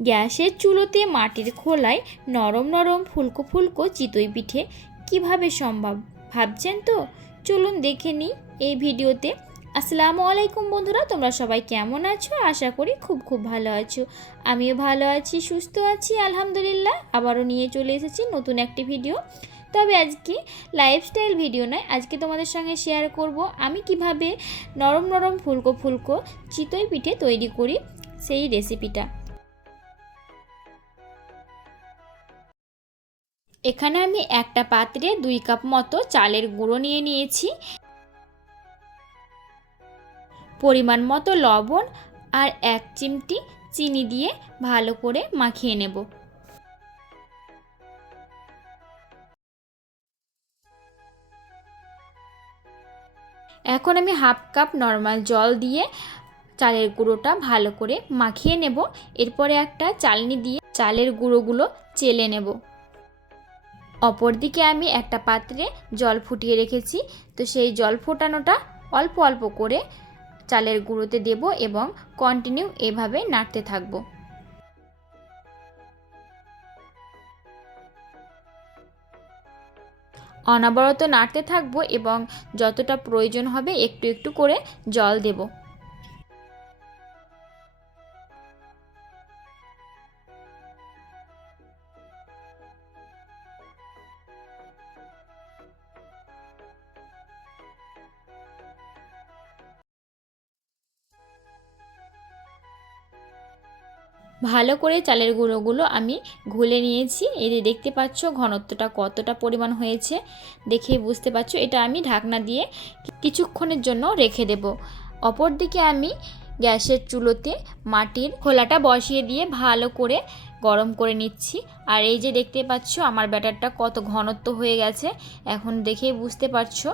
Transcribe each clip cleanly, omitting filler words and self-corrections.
গ্যাসের চুলোতে মাটির খোলায় নরম নরম ফুলকো ফুলকো চিতই পিঠে কিভাবে সম্ভব ভাবছেন তো? চলুন দেখে নিই এই ভিডিওতে। আসসালামু আলাইকুম বন্ধুরা, তোমরা সবাই কেমন আছো? আশা করি খুব ভালো আছো। আমিও ভালো আছি, সুস্থ আছি আলহামদুলিল্লাহ। আবারও নিয়ে চলে এসেছি নতুন একটি ভিডিও। তবে আজকে লাইফস্টাইল ভিডিও নয়, আজকে তোমাদের সঙ্গে শেয়ার করব আমি কিভাবে নরম নরম ফুলকো ফুলকো চিতই পিঠে তৈরি করি, সেই রেসিপিটা। এখানে আমি একটা পাত্রে 2 কাপ মতো চালের গুঁড়ো নিয়ে নিয়েছি, পরিমাণ মতো লবণ আর 1 চিমটি চিনি দিয়ে ভালো করে মাখিয়ে নেব। এখন আমি হাফ কাপ নর্মাল জল দিয়ে চালের গুঁড়োটা ভালো করে মাখিয়ে নেব। এরপরে একটা চালনি দিয়ে চালের গুঁড়োগুলো চেলে নেব। অপরদিকে আমি একটা পাত্রে জল ফুটিয়ে রেখেছি, তো সেই জল ফোটানোটা অল্প অল্প করে চালের গুঁড়োতে দেব এবং কন্টিনিউ এভাবে নাড়তে থাকব। অনবরত নাড়তে থাকব এবং যতটা প্রয়োজন হবে একটু একটু করে জল দেব। ভালো করে চালের গুঁড়োগুলো আমি ঘুলে নিয়েছি। এই যে দেখতে পাচ্ছ ঘনত্বটা কতটা পরিমাণ হয়েছে, দেখেই বুঝতে পারছো। এটা আমি ঢাকনা দিয়ে কিছুক্ষণের জন্য রেখে দেব। অপরদিকে আমি গ্যাসের চুলোতে মাটির খোলাটা বসিয়ে দিয়ে ভালো করে গরম করে নিচ্ছি। আর এই যে দেখতে পাচ্ছ আমার ব্যাটারটা কত ঘনত্ব হয়ে গেছে, এখন দেখেই বুঝতে পারছো।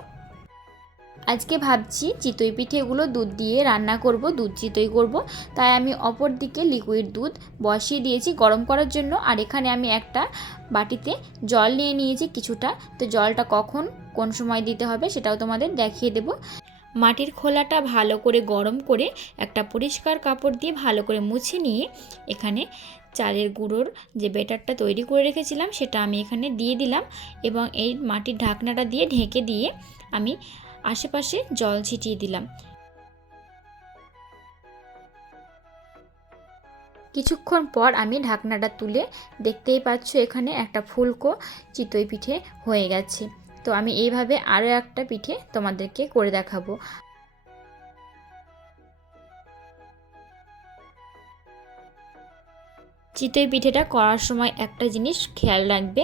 আজকে ভাবছি চিতই পিঠেগুলো দুধ দিয়ে রান্না করব, দুধ চিতই করব। তাই আমি অপর দিকে লিকুইড দুধ বসিয়ে দিয়েছি গরম করার জন্য। আর এখানে আমি একটা বাটিতে জল নিয়ে নিয়েছি কিছুটা। তো জলটা কোন সময় দিতে হবে সেটাও তোমাদের দেখিয়ে দেব। মাটির খোলাটা ভালো করে গরম করে একটা পরিষ্কার কাপড় দিয়ে ভালো করে মুছে নিয়ে এখানে চালের গুঁড়োর যে ব্যাটারটা তৈরি করে রেখেছিলাম সেটা আমি এখানে দিয়ে দিলাম এবং এই মাটির ঢাকনাটা দিয়ে ঢেকে দিয়ে আমি আশেপাশে জল ছিটিয়ে দিলাম। কিছুক্ষণ পর আমি ঢাকনাটা তুলে দেখতেই পাচ্ছ এখানে একটা ফুলকো চিতই পিঠে হয়ে গেছে। তো আমি এইভাবে আরও একটা পিঠে তোমাদেরকে করে দেখাবো। চিতই পিঠেটা করার সময় একটা জিনিস খেয়াল রাখবে,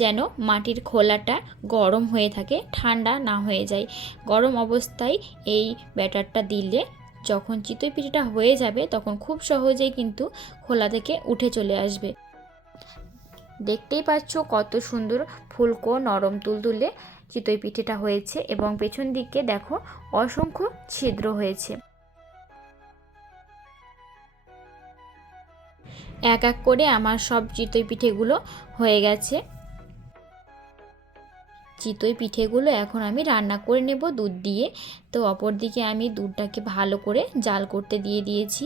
যেন মাটির খোলাটা গরম হয়ে থাকে, ঠান্ডা না হয়ে যায়। গরম অবস্থায় এই ব্যাটারটা দিলে যখন চিতই পিঠেটা হয়ে যাবে তখন খুব সহজেই কিন্তু খোলা থেকে উঠে চলে আসবে। দেখতেই পাচ্ছ কত সুন্দর ফুলকো নরম তুলতুলে চিতই পিঠেটা হয়েছে এবং পেছন দিকে দেখো অসংখ্য ছিদ্র হয়েছে। এক এক করে আমার সব চিতই পিঠেগুলো হয়ে গেছে। চিতই পিঠেগুলো এখন আমি রান্না করে নেব দুধ দিয়ে। তো অপরদিকে আমি দুধটাকে ভালো করে জাল করতে দিয়ে দিয়েছি।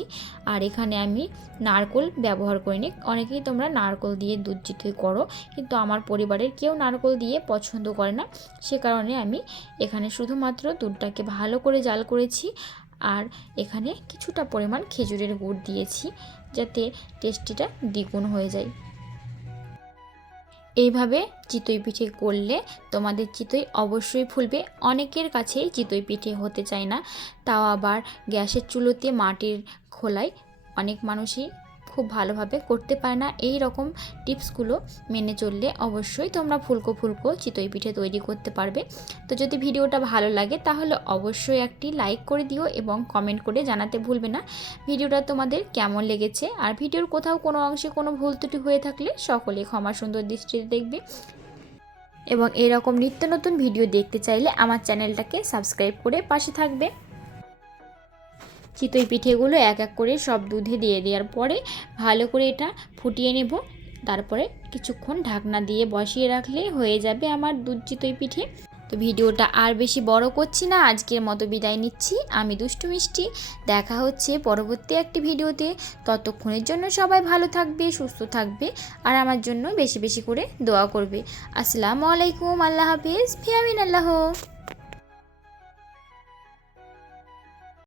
আর এখানে আমি নারকেল ব্যবহার করিনি। অনেকেই তোমরা নারকেল দিয়ে দুধ চিতই করো, কিন্তু আমার পরিবারের কেউ নারকেল দিয়ে পছন্দ করে না। সে কারণে আমি এখানে শুধুমাত্র দুধটাকে ভালো করে জাল করেছি। আর এখানে কিছুটা পরিমাণ খেজুরের গুড় দিয়েছি যাতে টেস্টিটা দ্বিগুণ হয়ে যায়। এইভাবে চিতই পিঠে করলে তোমাদের চিতই অবশ্যই ফুলবে। অনেকের কাছেই চিতই পিঠে হতে চায় না, তাও আবার গ্যাসের চুলোতে মাটির খোলায় অনেক মানুষই খুব ভালোভাবে করতে পারে না। এই রকম টিপসগুলো মেনে চললে অবশ্যই তোমরা ফুলকো ফুলকো চিতই পিঠে তৈরি করতে পারবে। তো যদি ভিডিওটা ভালো লাগে তাহলে অবশ্যই একটি লাইক করে দিও এবং কমেন্ট করে জানাতে ভুলবে না ভিডিওটা তোমাদের কেমন লেগেছে। আর ভিডিওর কোথাও কোনো অংশে কোনো ভুল ত্রুটি হয়ে থাকলে সকলে ক্ষমা সুন্দর দৃষ্টিতে দেখবে। এবং এরকম নিত্য নতুন ভিডিও দেখতে চাইলে আমার চ্যানেলটাকে সাবস্ক্রাইব করে পাশে থাকবে। চিতই পিঠেগুলো এক এক করে সব দুধে দিয়ে দেওয়ার পরে ভালো করে এটা ফুটিয়ে নেব। তারপরে কিছুক্ষণ ঢাকনা দিয়ে বসিয়ে রাখলে হয়ে যাবে আমার দুধ চিতই পিঠে। তো ভিডিওটা আর বেশি বড় করছি না, আজকের মতো বিদায় নিচ্ছি। আমি দুষ্টু মিষ্টি, দেখা হচ্ছে পরবর্তী একটি ভিডিওতে। ততক্ষণের জন্য সবাই ভালো থাকবে, সুস্থ থাকবে, আর আমার জন্য বেশি বেশি করে দোয়া করবে। আসসালামু আলাইকুম, আল্লাহ হাফিজ, ফি আমিন আল্লাহ।